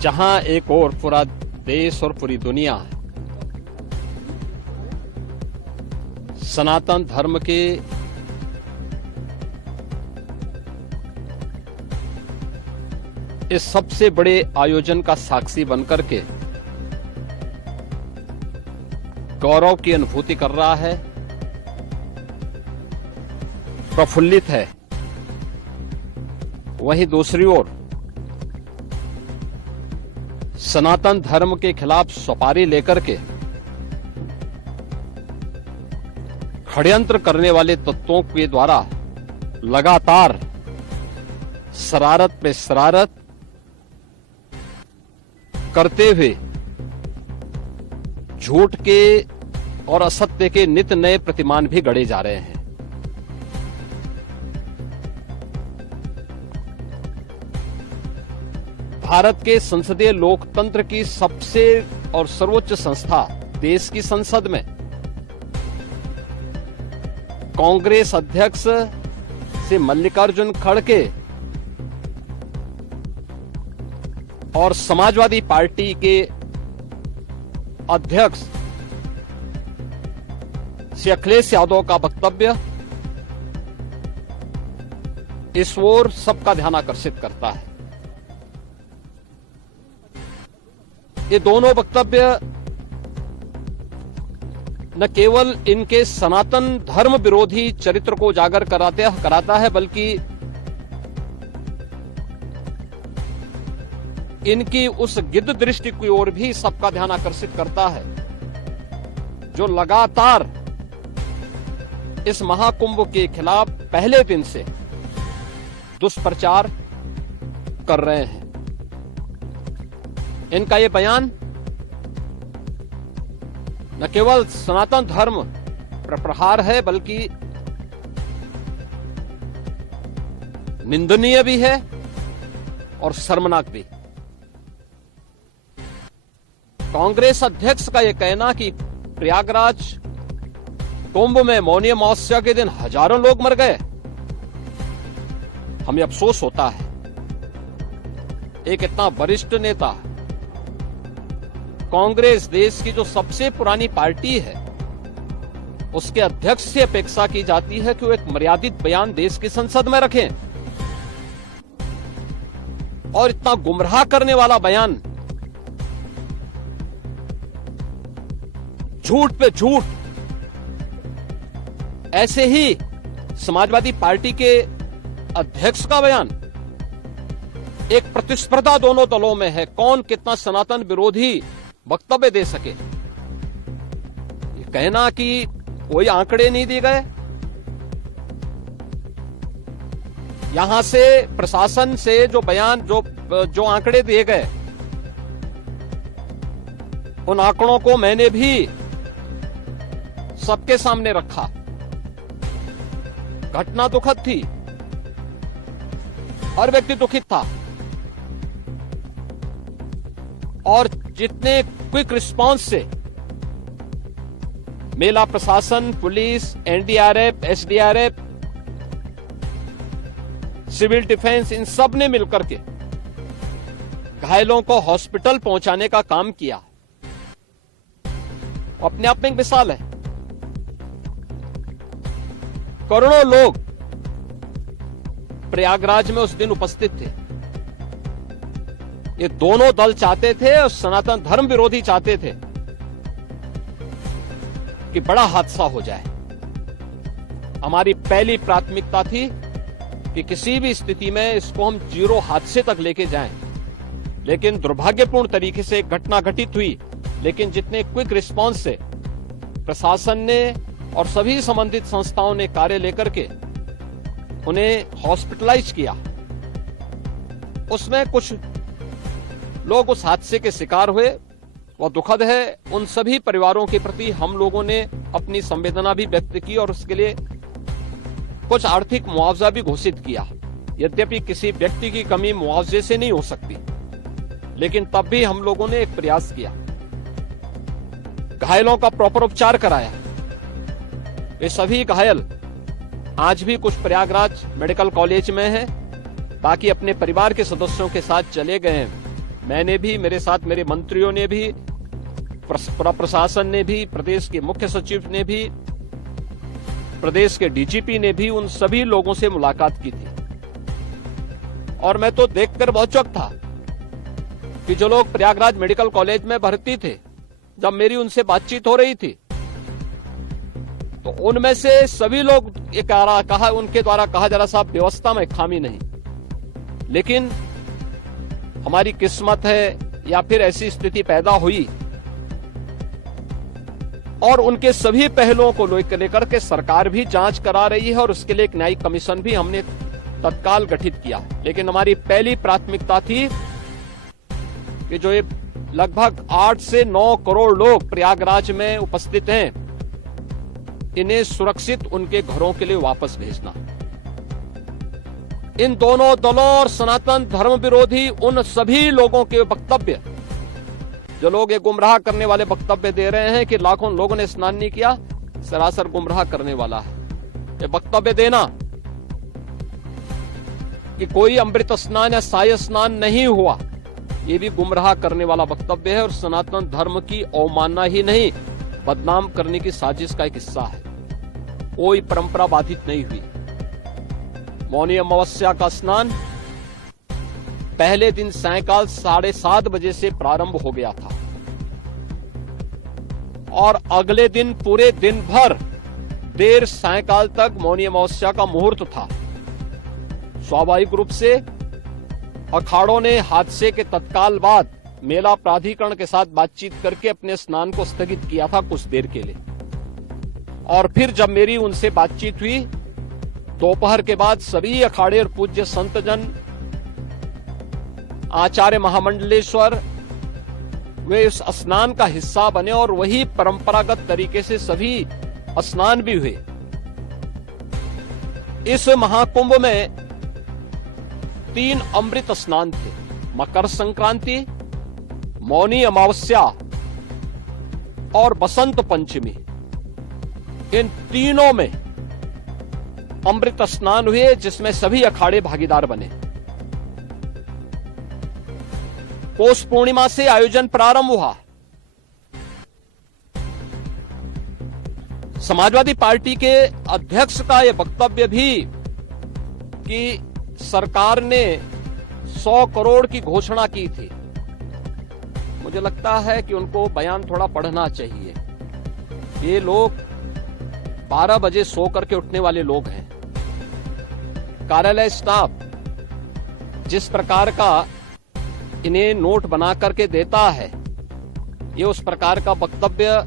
जहां एक और पूरा देश और पूरी दुनिया सनातन धर्म के इस सबसे बड़े आयोजन का साक्षी बनकर के गौरव की अनुभूति कर रहा है, प्रफुल्लित है, वहीं दूसरी ओर सनातन धर्म के खिलाफ सपारी लेकर के षड्यंत्र करने वाले तत्वों के द्वारा लगातार शरारत पे शरारत करते हुए झूठ के और असत्य के नित नए प्रतिमान भी गढ़े जा रहे हैं। भारत के संसदीय लोकतंत्र की सबसे और सर्वोच्च संस्था देश की संसद में कांग्रेस अध्यक्ष से मल्लिकार्जुन खड़गे और समाजवादी पार्टी के अध्यक्ष श्री अखिलेश यादव का वक्तव्य इस ओर सबका ध्यान आकर्षित करता है। ये दोनों वक्तव्य न केवल इनके सनातन धर्म विरोधी चरित्र को उजागर कराता है, बल्कि इनकी उस गिद्ध दृष्टि की ओर भी सबका ध्यान आकर्षित करता है, जो लगातार इस महाकुंभ के खिलाफ पहले दिन से दुष्प्रचार कर रहे हैं। इनका ये बयान न केवल सनातन धर्म पर प्रहार है, बल्कि निंदनीय भी है और शर्मनाक भी। कांग्रेस अध्यक्ष का यह कहना कि प्रयागराज कुंभ में मौनी अमावस्या के दिन हजारों लोग मर गए, हमें अफसोस होता है। एक इतना वरिष्ठ नेता, कांग्रेस देश की जो सबसे पुरानी पार्टी है, उसके अध्यक्ष से अपेक्षा की जाती है कि वो एक मर्यादित बयान देश की संसद में रखें, और इतना गुमराह करने वाला बयान, झूठ पे झूठ, ऐसे ही समाजवादी पार्टी के अध्यक्ष का बयान, एक प्रतिस्पर्धा दोनों दलों में है, कौन कितना सनातन विरोधी वक्तव्य दे सके। ये कहना कि कोई आंकड़े नहीं दिए गए, यहां से प्रशासन से जो बयान जो आंकड़े दिए गए, उन आंकड़ों को मैंने भी सबके सामने रखा। घटना दुखद थी, हर व्यक्ति दुखित था, और जितने क्विक रिस्पांस से मेला प्रशासन, police, NDRF, SDRF, civil defence, इन सब ने मिलकर के घायलों को हॉस्पिटल पहुंचाने का काम किया, अपने आप में एक मिसाल है। करोड़ों लोग प्रयागराज में उस दिन उपस्थित थे। ये दोनों दल चाहते थे और सनातन धर्म विरोधी चाहते थे कि बड़ा हादसा हो जाए। हमारी पहली प्राथमिकता थी कि किसी भी स्थिति में इसको हम जीरो हादसे तक लेके जाएं, लेकिन दुर्भाग्यपूर्ण तरीके से एक घटना घटित हुई, लेकिन जितने क्विक रिस्पांस से प्रशासन ने और सभी संबंधित संस्थाओं ने कार्य लेकर के उन्हें हॉस्पिटलाइज किया, उसमें कुछ लोग उस हादसे के शिकार हुए, वह दुखद है। उन सभी परिवारों के प्रति हम लोगों ने अपनी संवेदना भी व्यक्त की और उसके लिए कुछ आर्थिक मुआवजा भी घोषित किया। यद्यपि किसी व्यक्ति की कमी मुआवजे से नहीं हो सकती, लेकिन तब भी हम लोगों ने एक प्रयास किया, घायलों का प्रॉपर उपचार कराया। वे सभी घायल आज भी कुछ प्रयागराज मेडिकल कॉलेज में हैं, बाकी अपने परिवार के सदस्यों के साथ चले गए हैं। मैंने भी, मेरे साथ मेरे मंत्रियों ने भी, प्रशासन ने भी, प्रदेश के मुख्य सचिव ने भी, प्रदेश के डीजीपी ने भी उन सभी लोगों से मुलाकात की थी। और मैं तो देखकर बहुत चौंक था कि जो लोग प्रयागराज मेडिकल कॉलेज में भर्ती थे, जब मेरी उनसे बातचीत हो रही थी, तो उनमें से सभी लोग ये कहा, उनके द्वारा कहा जा रहा साहब व्यवस्था में खामी नहीं, लेकिन हमारी किस्मत है या फिर ऐसी स्थिति पैदा हुई। और उनके सभी पहलुओं को लेकर के सरकार भी जांच करा रही है और उसके लिए एक न्यायिक कमीशन भी हमने तत्काल गठित किया। लेकिन हमारी पहली प्राथमिकता थी कि जो ये लगभग 8 से 9 करोड़ लोग प्रयागराज में उपस्थित हैं, इन्हें सुरक्षित उनके घरों के लिए वापस भेजना। इन दोनों दलों और सनातन धर्म विरोधी उन सभी लोगों के वक्तव्य, जो लोग ये गुमराह करने वाले वक्तव्य दे रहे हैं कि लाखों लोगों ने स्नान नहीं किया, सरासर गुमराह करने वाला है। ये वक्तव्य देना कि कोई अमृत स्नान या साय स्नान नहीं हुआ, ये भी गुमराह करने वाला वक्तव्य है और सनातन धर्म की अवमानना ही नहीं, बदनाम करने की साजिश का एक हिस्सा है। कोई परंपरा बाधित नहीं हुई। मौनी अमावस्या का स्नान पहले दिन सायंकाल 7:30 बजे से प्रारंभ हो गया था और अगले दिन पूरे दिन भर देर सायंकाल तक मौनी अमावस्या का मुहूर्त था। स्वाभाविक रूप से अखाड़ों ने हादसे के तत्काल बाद मेला प्राधिकरण के साथ बातचीत करके अपने स्नान को स्थगित किया था कुछ देर के लिए। और फिर जब मेरी उनसे बातचीत हुई दोपहर के बाद, सभी अखाड़े और पूज्य संतजन, आचार्य महामंडलेश्वर, वे इस स्नान का हिस्सा बने और वही परंपरागत तरीके से सभी स्नान भी हुए। इस महाकुंभ में 3 अमृत स्नान थे, मकर संक्रांति, मौनी अमावस्या और बसंत पंचमी। इन तीनों में अमृत स्नान हुए जिसमें सभी अखाड़े भागीदार बने। पौष पूर्णिमा से आयोजन प्रारंभ हुआ। समाजवादी पार्टी के अध्यक्ष का यह वक्तव्य भी कि सरकार ने 100 करोड़ की घोषणा की थी, मुझे लगता है कि उनको बयान थोड़ा पढ़ना चाहिए। ये लोग 12 बजे सो करके उठने वाले लोग हैं। कार्यालय स्टाफ जिस प्रकार का इन्हें नोट बना करके देता है, ये उस प्रकार का वक्तव्य